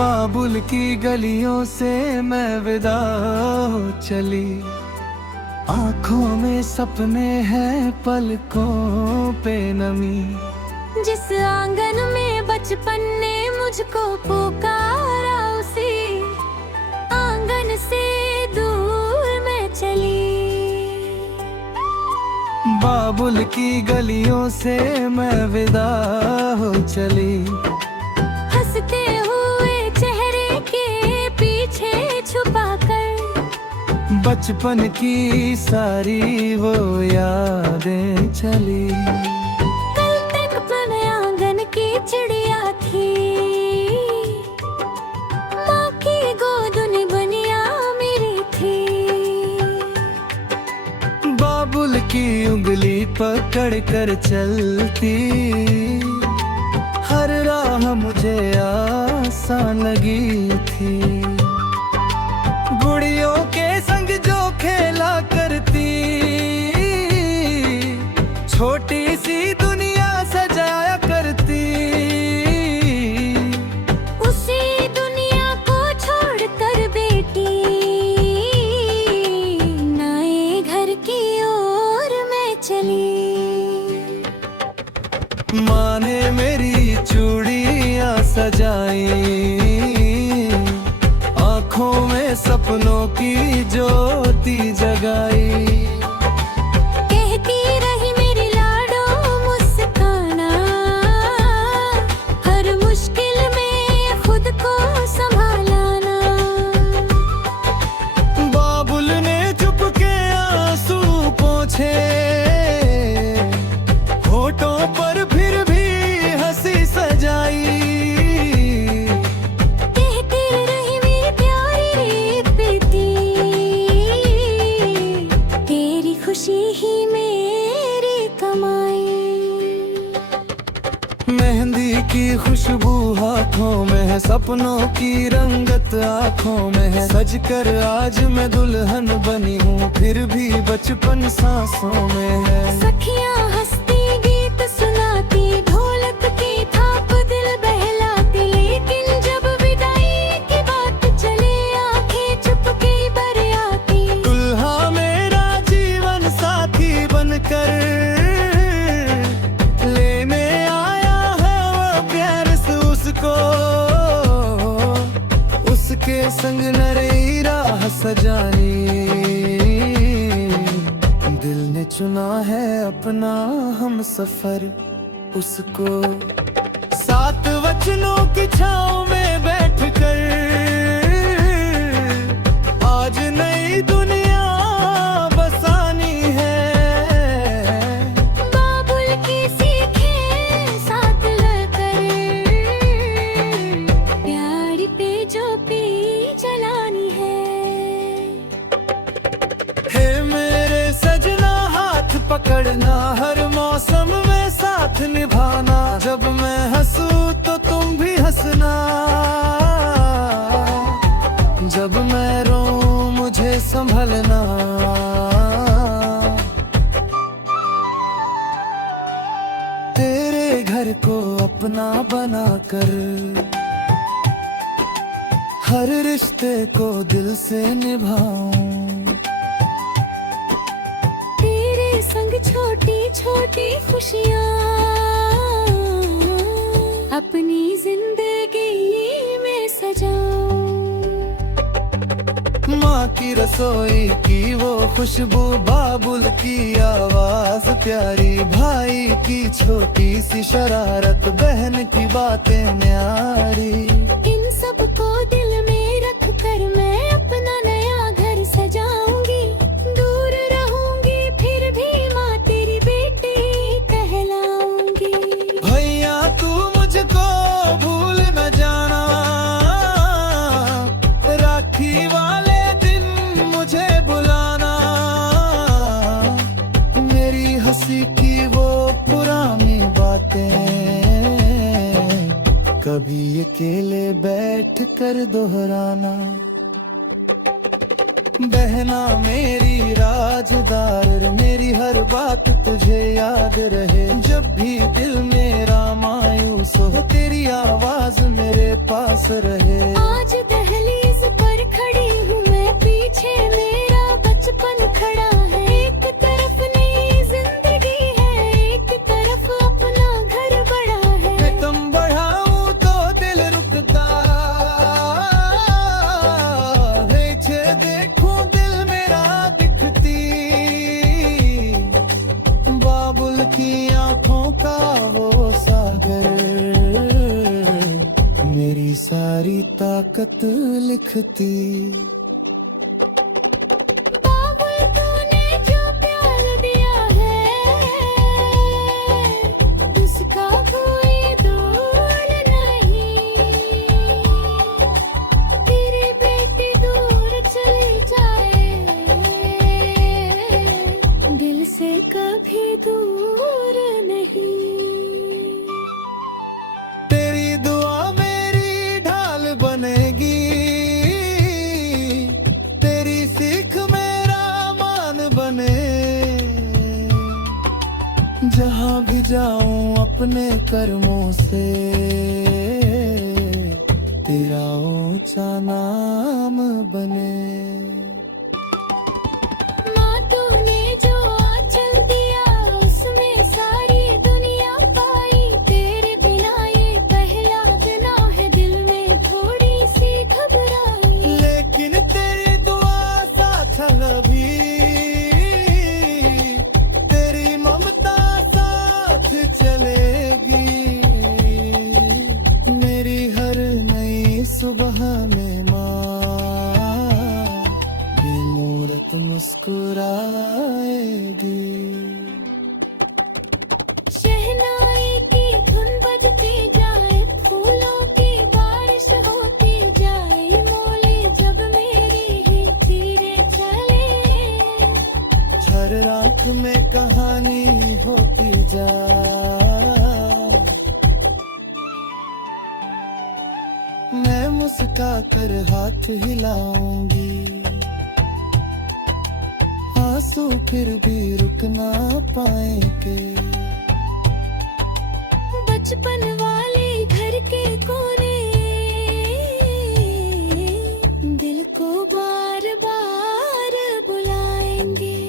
बाबुल की गलियों से मैं विदा हो चली, आंखों में सपने हैं पलकों पे नमी। जिस आंगन में बचपन ने मुझको पुकारा, उसी आंगन से दूर मैं चली। बाबुल की गलियों से मैं विदा हो चली, हंसते हुए चेहरे के पीछे छुपाकर बचपन की सारी वो यादें चली। कल तक मैं आंगन की चिड़िया थी, माँ की गोद दुनिया मेरी थी। बाबुल की उंगली पकड़ कर चलती, हर राह मुझे आसान लगी थी। गुड़ियों के संग जो खेला करती, छोटी सी दुनिया सजाया करती। उसी दुनिया को छोड़कर बेटी नए घर की ओर मैं चली। माँ ने मेरी चूड़ियाँ सजाई, आँखों में सपनों की ज्योति जगाई। कहती रही मेरी लाडो मुस्काना, हर मुश्किल में खुद को संभालना। बाबुल ने चुपके आंसू पोंछे, होठों पर फिर भी हंसी सजाई। कहती रही मेरी प्यारी बेटी, तेरी खुशी ही मेरी कमाई। मेहंदी की खुशबू हाथों में है, सपनों की रंगत आँखों में है। सज कर आज मैं दुल्हन बनी हूँ, फिर भी बचपन सांसों में है। सखियाँ हंसती गीत सुनाती, ढोलक की थाप दिल बहलाती। लेकिन जब विदाई की बात चली, आंखें चुपके भर आती। दुल्हा मेरा जीवन साथी बनकर लेने आया है वो प्यार से उसको, उसके संग नई राह सजानी। दिल ने चुना है अपना हम सफर उसको, सात वचनों की छाँव में बैठकर आज नई दुनिया बसानी है। बाबुल की सीखें साथ लेकर, प्यार पे जो पी जलानी है। हे मेरे सजना हाथ पकड़ना, हर मौसम में साथ निभाना। जब मैं हंसूं तो तुम भी हंसना, जब मैं रोऊं मुझे संभलना। तेरे घर को अपना बनाकर, हर रिश्ते को दिल से निभाऊं। तेरे संग छोटी छोटी खुशियाँ अपनी जिंदगी में सजाऊं। माँ की रसोई की वो खुशबू, बाबुल की आवाज प्यारी, भाई की छोटी सी शरारत, बहन की बातें न्यारी। इन सब को दिल में रख कर मैं अपना नया घर सजाऊंगी। दूर रहूंगी फिर भी माँ तेरी बेटी कहलाऊंगी। भैया तू मुझको भूल न जाना, राखी वाले दिन मुझे बुलाना। मेरी हंसी की वो पुरानी बातें कभी अकेले बैठ कर दोहराना। बहना मेरी राजदार, मेरी हर बात तुझे याद रहे। जब भी दिल मेरा मायूस हो तेरी आवाज मेरे पास रहे। आज दहलीज पर खड़ी हूँ मैं, पीछे मेरा बचपन खड़ा है। एक तरफ नई जिंदगी है, एक तरफ अपना घर बड़ा है। कदम बढ़ाऊं तो दिल रुकता है, छे देखूं दिल मेरा दिखती। बाबुल की आंखों का वो सागर मेरी सारी ताकत लिखती। बाबुल तूने जो प्यार दिया है, उसका कोई दूर नहीं। तेरी बेटी दूर चली जाए, दिल से कभी दूर नहीं। तेरी दुआ मेरी ढाल बनेगी, तेरी सीख मेरा मान बने। जहाँ भी जाऊं अपने कर्मों से तेरा ऊंचा नाम बने। माँ तूने जो आंचल दिया, उसमें सारी दुनिया पाई। तेरे बिना ये पहला दिन है, दिल में थोड़ी सी घबराई। लेकिन तेरी दुआ साथ भी, तेरी ममता साथ चलेगी। मेरी हर नई सुबह में माँ बेमूरत मुस्कुराएगी। शहनाई की धुन बजती जाए, फूलों की बारिश होती जाए। मोले जब मेरी ही धीरे चले, हर रात में कहानी होती जा। मैं मुस्का कर हाथ हिलाऊंगी, आंसू फिर भी रुक ना पाएंगे। बचपन वाले घर के कोने दिल को बार बार बुलाएंगे।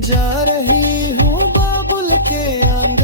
जा रही हूँ बाबुल के आंगन,